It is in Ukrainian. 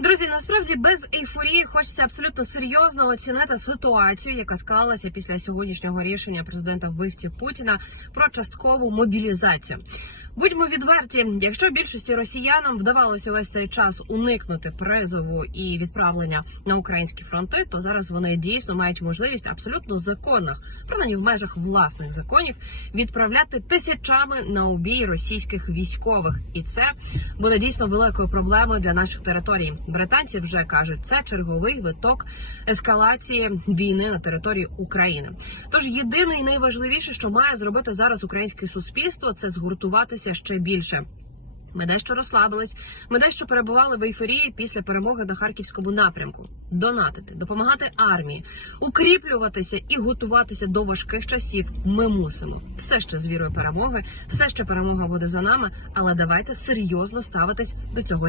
Друзі, насправді без ейфорії хочеться абсолютно серйозно оцінити ситуацію, яка склалася після сьогоднішнього рішення президента вбивці Путіна про часткову мобілізацію. Будьмо відверті, якщо більшості росіянам вдавалося весь цей час уникнути призову і відправлення на українські фронти, то зараз вони дійсно мають можливість абсолютно законних, принаймні в межах власних законів, відправляти тисячами на обій російських військових, і це буде дійсно великою проблемою для наших територій. Британці вже кажуть, це черговий виток ескалації війни на території України. Тож єдине і найважливіше, що має зробити зараз українське суспільство, це згуртуватися ще більше. Ми дещо розслабились, ми дещо перебували в ейфорії після перемоги на харківському напрямку. Донатити, допомагати армії, укріплюватися і готуватися до важких часів. Ми мусимо все ще з вірою перемоги, все ще перемога буде за нами. Але давайте серйозно ставитись до цього.